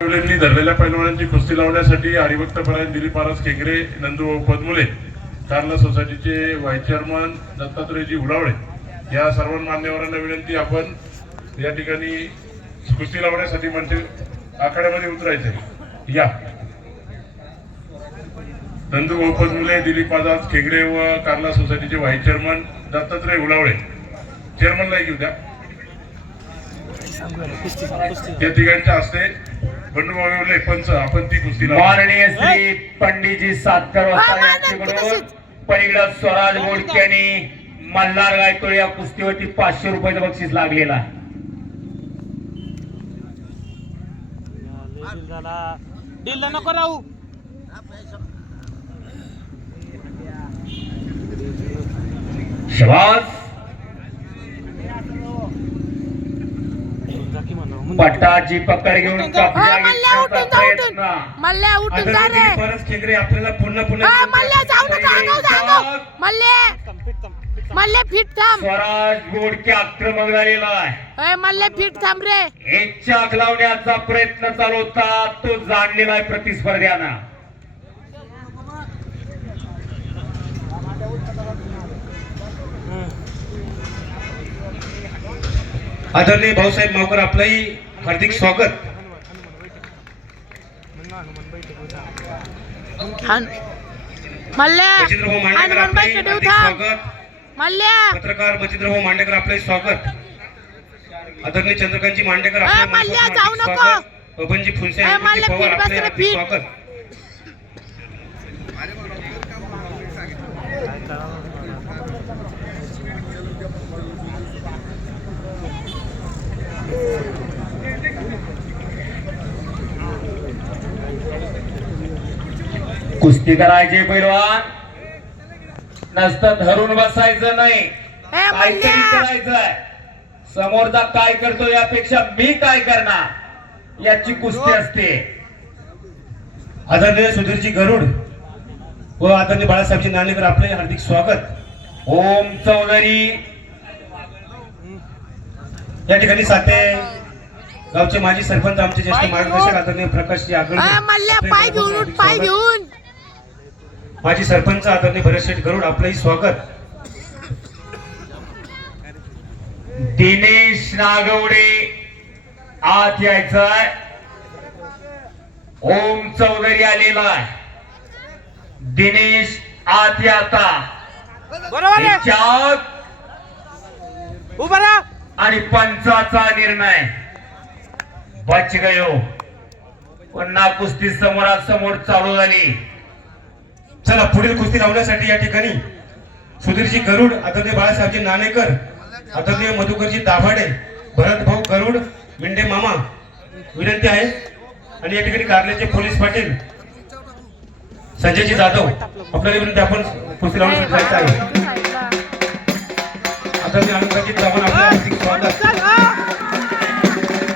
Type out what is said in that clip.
धरलेल्या पैलवानांची कुस्ती लावण्यासाठी हरिभक्तपरायण दिलीप महाराज केंगरे, नंदू पदमुले, कार्ला सोसायटीचे व्हाईस चेअरमन दत्तात्रयजी उडावळे या सर्व मान्यवरांना विनंती, आपण या ठिकाणी कुस्ती लावण्यासाठी म्हणजे आखाड्यामध्ये उतरायचे। या नंदू पदमुले, दिलीप महाराज केंगरे व कार्ला सोसायटीचे व्हाईस चेअरमन दत्तात्रय उडावळे, चेअरमनला घेऊ द्या। या ठिकाणच्या हस्ते पंच आपण ती कुस्ती माननीय श्री पंडितजी सातकर यांच्याकडून पलीकडे स्वराज बोडक्यानी मल्हार गायतोड या कुस्तीवरती 500 रुपयाचं बक्षीस लागलेलं आहे। नको राहू शबास पट्टाची पकड घेऊन खेंगरे आपल्याला पुन्हा स्वराज बोडके आक्रमक झालेला आहे। मल्ले फिट थांब रे, एक चाक लावण्याचा प्रयत्न चालू होता, तो जाणलेला आहे प्रतिस्पर्ध्यानं। आदरणीय भाऊसाहेब मावकर, आपलंही हार्दिक स्वागत। पत्रकार मच्छिंद्रभाऊ मांडेकर आपले स्वागत। आदरणीय चंद्रकांतजी मांडेकर आपले स्वागत। बबनजी फुलसे पवार आपले हार्दिक स्वागत। कुस्ती करायचे पैलवान, नसतं धरून बसायचं नाही, काहीतरी करायचंय। समोरचा काय करतो यापेक्षा मी काय करणार याची कुस्ती असते। आदरणीय सुधीरजी गरुड व आदरणीय बाळासाहेबजी नाणेकर आपले हार्दिक स्वागत। ओम चौधरी या ठिकाणी साते गावचे माजी सरपंच, आमचे ज्येष्ठ मार्गदर्शक आदरणीय प्रकाशजी आगळे, पाय घेऊन पाय घेऊन माजी सरपंच आदरणीय भरतशेठ गरुड आपलंही स्वागत। दिनेश नागवडे आत यायचंय। ओम चौधरी आलेला आहे, दिनेश आत याता उभा राहा आणि पंचाचा निर्णय बच गयो। पुन्हा कुस्ती समोरासमोर चालू झाली। चला पुढील कुस्ती लावण्यासाठी या ठिकाणी सुधीरजी गरुड, आदरणीय बाळासाहेबजी नाणेकर, आदरणीय मधुकरजी दाभाडे, भरत भाऊ गरुड, मिंडे मामा विनंती आहे। आणि या ठिकाणी कारल्याचे पोलीस पाटील संजयजी जाधव आपल्याला विनंती, आपण कुस्ती लावण्यासाठी जायचं आहे। आदरणीय आनंदजी चव्हाण